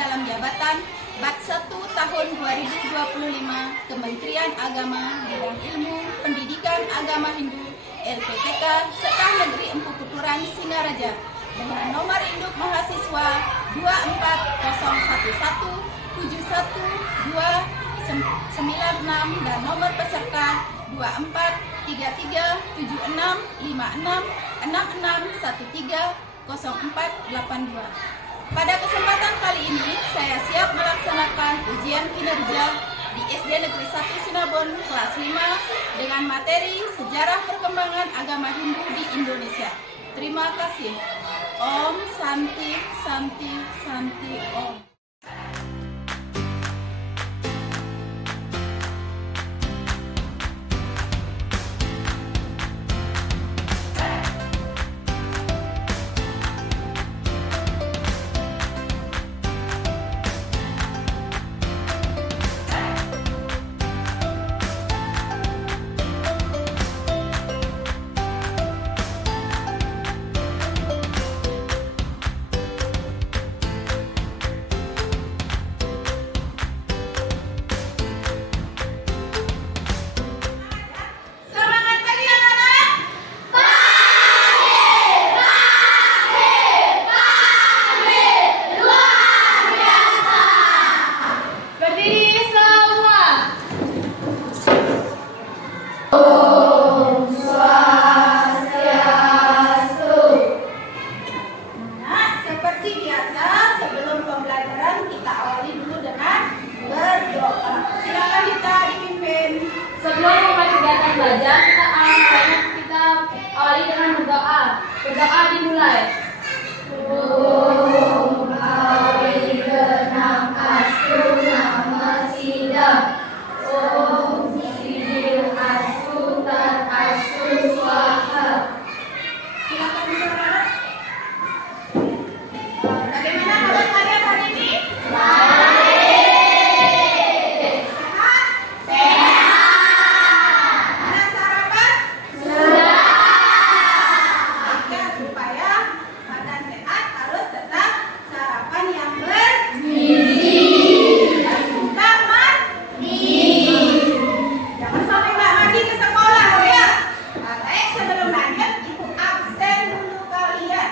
dalam jabatan Bat 1 tahun 2025 Kementerian Agama Bidang Ilmu Pendidikan Agama Hindu LPTK Sekah Negeri Empu Puturan Singaraja dengan nomor induk mahasiswa 241171296 dan nomor peserta 24337666130482. Pada kesempatan kali ini saya siap melaksanakan ujian kinerja di SD Negeri 1 Sinabon kelas 5 dengan materi Sejarah Perkembangan Agama Hindu di Indonesia. Terima kasih. Om Santi Santi Santi Om. Berdoa dimulai. Om Awigenam Astu Nama Sidam. Om Sidil Astu Tat Astu Swaha. Silakan berdoa. Bagaimana kabar kalian hari ini? Baik. Sehat? Sehat. Sudah sarapan? Sudah. Supaya badan sehat harus tetap sarapan yang bergizi. Tetap mandi. Jangan sampai nggak mandi ke sekolah ya. Baik, sebelum lanjut ibu absen dulu kalian.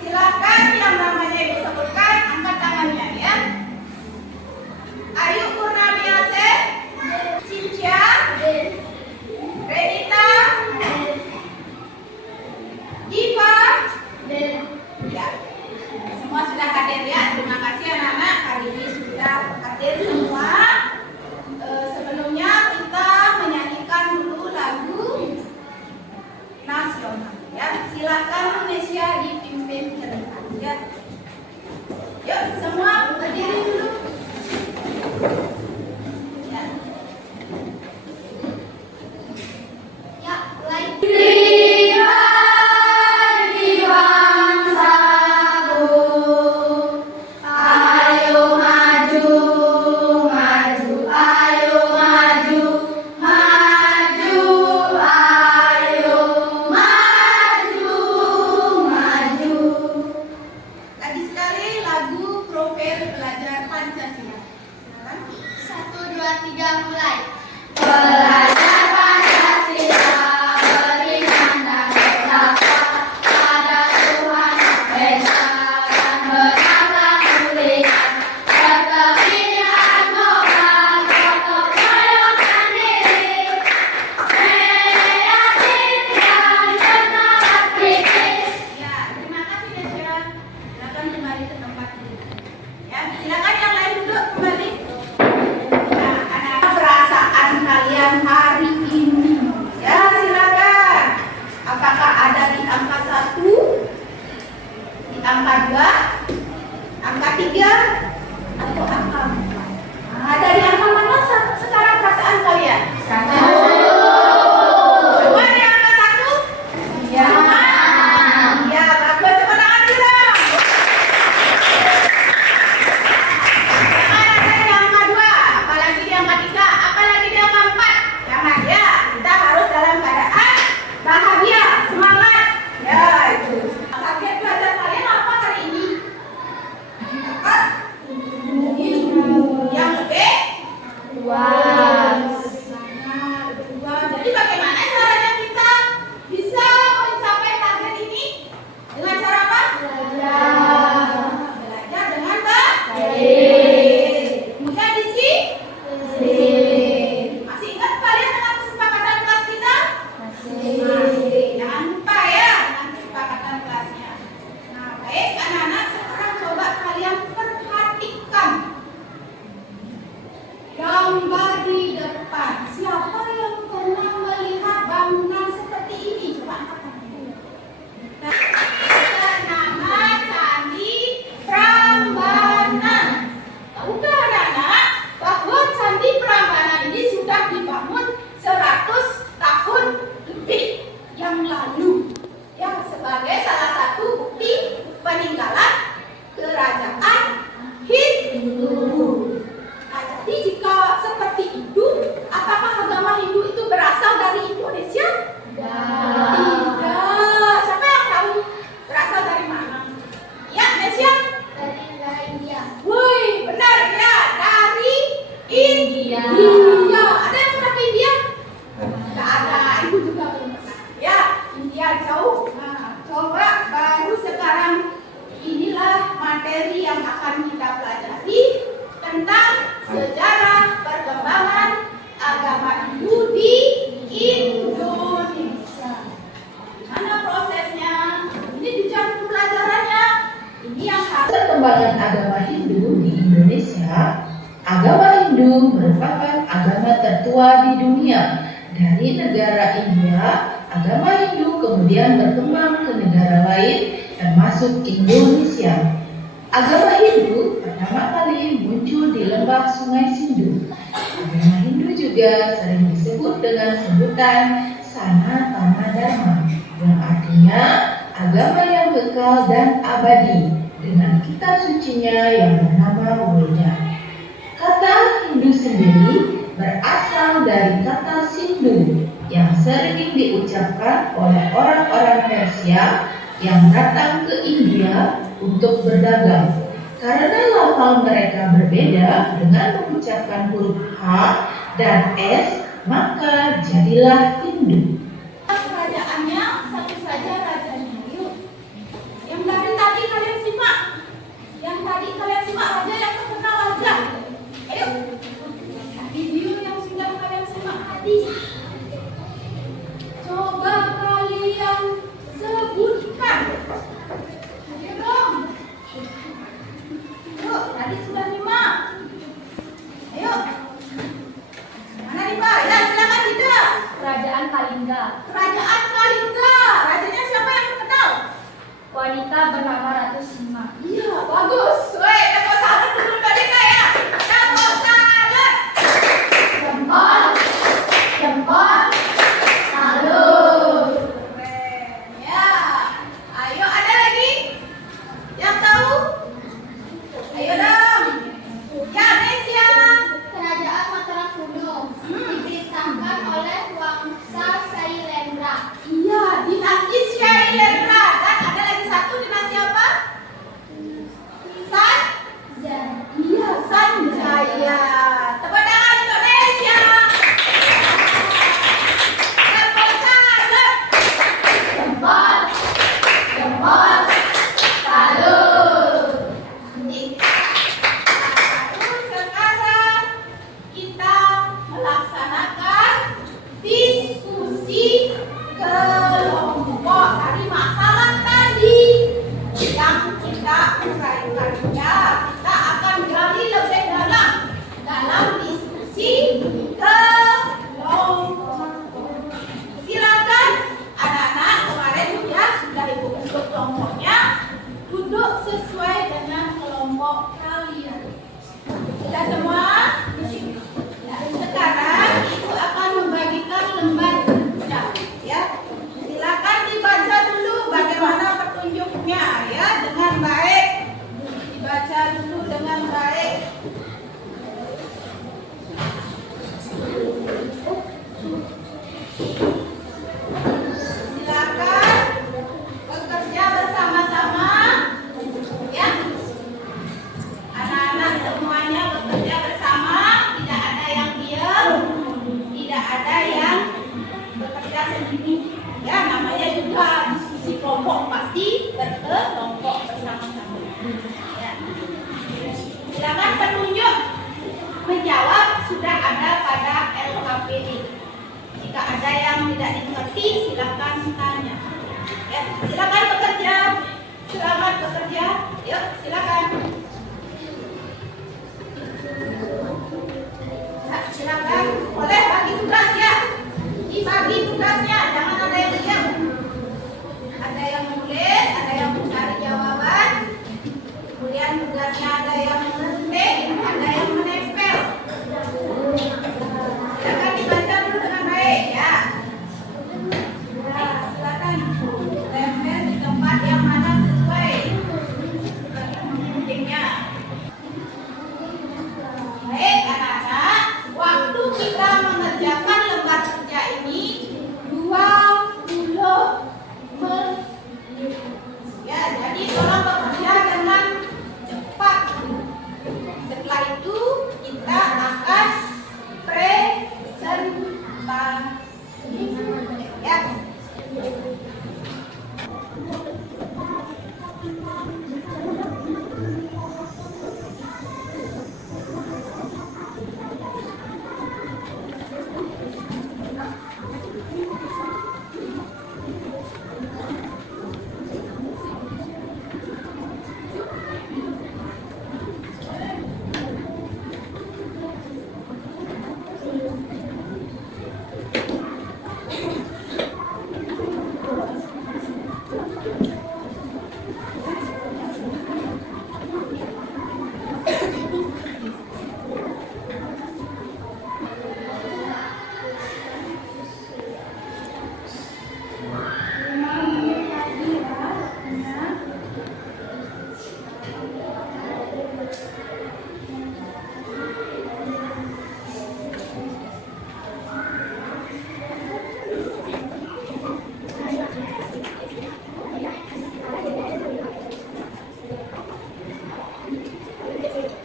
Silakan yang namanya ibu sebutkan angkat tangannya ya. Ayu Purnamiase, Cinca, Renita, Diva, ya, semua sudah hadir ya. Terima kasih anak-anak, hari ini sudah hadir semua. Sebelumnya kita menyanyikan dulu lagu nasional ya. Silakan Indonesia dipimpin ke depan ya. Yuk semua berdiri dulu. Ya. Ya, mulai. Lagi sekali lagu Profil Belajar Pancasila. Silakan. 1, 2, 3 mulai. Belajar Pancasila beriman dan bertakwa pada Tuhan Maha Esa dan berakhlak mulia, berkebudayaan moral, berkepercayaan diri, kreatif dan bernalar kritis. Ya, terima kasih Desya. Silakan kembali ke tempat dulu. Ya, silakan yang lain duduk kembali. Nah, ada perasaan kalian hari ini. Ya, silakan. Apakah ada di angka 1, di angka 2, angka 3, atau angka 4? Ada di angka mana sekarang perasaan kalian? Semua di angka 1? Ya. Ya, bagus. Tepuk tangan dulu dong. Jangan ada di angka 2, apalagi di angka 3, apalagi di angka 4. Jangan ya, kita harus dalam keadaan bahagia, semangat. Ya, itu. Target belajar kalian apa hari ini? materi yang akan kita pelajari tentang sejarah perkembangan agama Hindu di Indonesia. Gimana prosesnya? Ini di jam pelajarannya. Ini yang harus. Perkembangan agama Hindu di Indonesia. Agama Hindu merupakan agama tertua di dunia. Dari negara India, agama Hindu kemudian berkembang ke negara lain termasuk Indonesia. Agama Hindu pertama kali muncul di lembah Sungai Sindu. Agama Hindu juga sering disebut dengan sebutan Sanatana Dharma, yang artinya agama yang kekal dan abadi, dengan kitab sucinya yang bernama Weda. Kata Hindu sendiri berasal dari kata Sindu yang sering diucapkan oleh orang-orang Persia yang datang ke India untuk berdagang. Karena lafal mereka berbeda dengan mengucapkan huruf H dan S, maka jadilah Hindu. Kerajaannya satu saja rajanya. Yuk. Yang tadi kalian simak. Yang tadi kalian simak raja yang terkenal raja. Ayo. Video yang sudah kalian simak tadi. Coba kalian sebutkan. Ayo dong. Yuk, tadi sudah nyimak. Ayo. Mana nih Pak? Ya, silakan tidak. Kerajaan Kalingga. Kerajaan Kalingga. Rajanya siapa yang terkenal? Wanita bernama Ratu Sima. Iya, bagus. Woi, tepuk salut dulu tadi ya. Tepuk salut. Jempol. Jempol. Salut. Keren. Ya. Ayo, ada lagi yang tahu? Ayo dong. Ya, Nesia. Kerajaan Mataram Kuno. Diperintahkan oleh Wangsa Sailendra. Iya, dinasti Shailendra. Dan ada lagi satu dinasti apa? San? Iya, Sanjaya. Tepuk tangan Indonesia. Tepuk salut. Jempol. Jempol. Salut. Terus sekarang kita melaksanakan diskusi kelompok dari masalah tadi yang kita uraikan. Ya, kita akan gali lebih dalam diskusi kelompok. Silakan anak-anak, kemarin ya sudah ibu bentuk kelompoknya, duduk sesuai dengan kelompok kalian. Sudah semua? Ya, sekarang ibu akan membagikan lembar kerja. Ya, silakan dibaca dulu bagaimana petunjuknya ya dengan baik. Dibaca dulu dengan baik. Silakan bekerja bersama-sama. Ya. Anak-anak semuanya bekerja bersama, tidak ada yang diam, tidak ada yang bekerja sendiri. Ya, namanya juga diskusi kelompok, pasti berkelompok bersama-sama. Ya. Silakan petunjuk menjawab sudah ada pada LKPD. Jika ada yang tidak dimengerti, silakan tanya. Ya, silakan bekerja. Selamat bekerja. Yuk, silakan. Nah, silakan. Boleh bagi tugas ya. Dibagi tugasnya, jangan ada yang diam. Ada yang menulis, ada yang mencari jawaban. Kemudian tugasnya ada yang mengetik, ada yang menempel. Silakan dibaca dulu dengan baik ya. Nah, silakan tempel di tempat yang mana sesuai pentingnya. Baik anak-anak, waktu kita mengerjakan lembar kerja ini 20 menit. Ya, jadi tolong bekerja dengan cepat.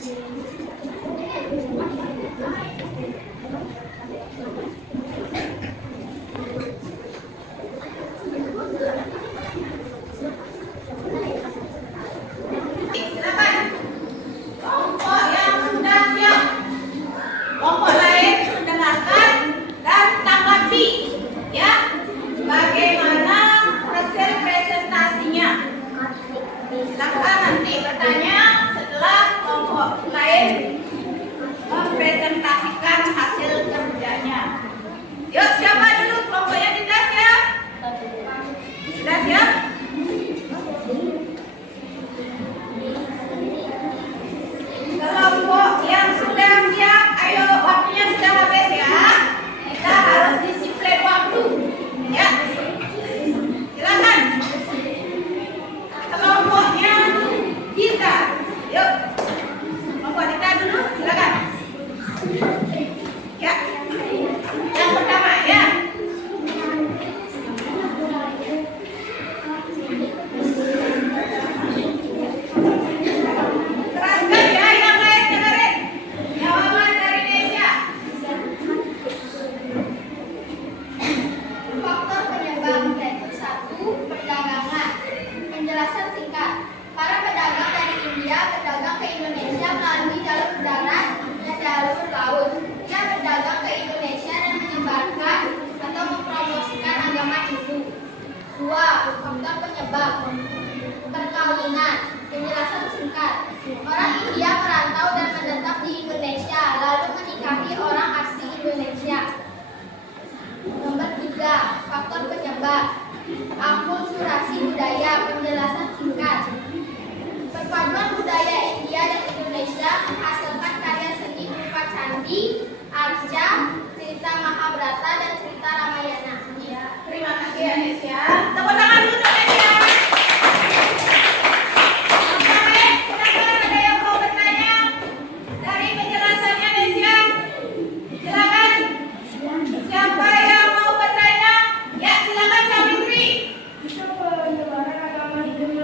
Silakan. Kelompok yang sudah siap. Kelompok lain mendengarkan dan tanggapi ya bagaimana hasil presentasinya. Silakan nanti bertanya setelah kelompok lain mempresentasikan hasil kerjanya. Yuk, siapa dulu kelompok yang tidak siap? Sudah siap? Kelompok yang sudah siap, ayo waktunya sudah habis ya. Kita harus disiplin waktu. Ya. Silakan. Kelompoknya kita. Yuk. Kelompok kita dulu, silakan. Ya. Yang pertama ya. Terangkan ya yang lain dengerin. Jawaban dari Nesya. Faktor penyebab yaitu 1. Perdagangan. Penjelasan singkat. Para pedagang dari India berdagang ke Indonesia melalui jalur darat dan jalur laut. Ia berdagang ke Indonesia dan menyebarkan atau mempromosikan agama Hindu. 2. Faktor penyebab perkawinan. Penjelasan singkat. Orang India merantau dan menetap di Indonesia lalu menikahi orang asli Indonesia. Nomor 3. Faktor penyebab akulturasi budaya. Penjelasan singkat. Perpaduan budaya India dan Indonesia menghasilkan karya seni berupa candi, arca, cerita Mahabharata, dan cerita Ramayana. Ya, terima kasih ya Nesya. Tepuk tangan dulu untuk Nesya. Oke, silakan ada yang mau bertanya dari penjelasannya Nesya. Silakan. Siapa yang mau bertanya? Ya, silakan Savitri. Penyebaran agama Hindu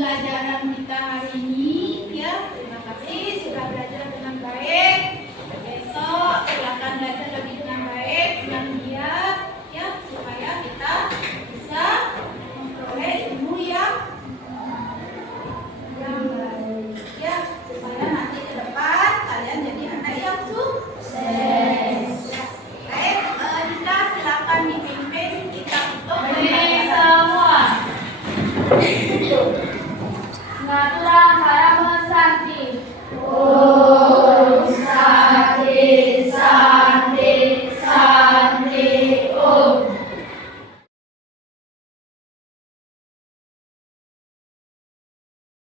pembelajaran kita hari ini ya. Terima kasih sudah belajar dengan baik. Besok silakan belajar lebih dengan baik, dengan giat ya, supaya kita bisa memperoleh ilmu yang baik ya, supaya nanti ke depan kalian jadi anak yang sukses. Baik, Dita silakan dipimpin kita untuk Semua. Pengaturan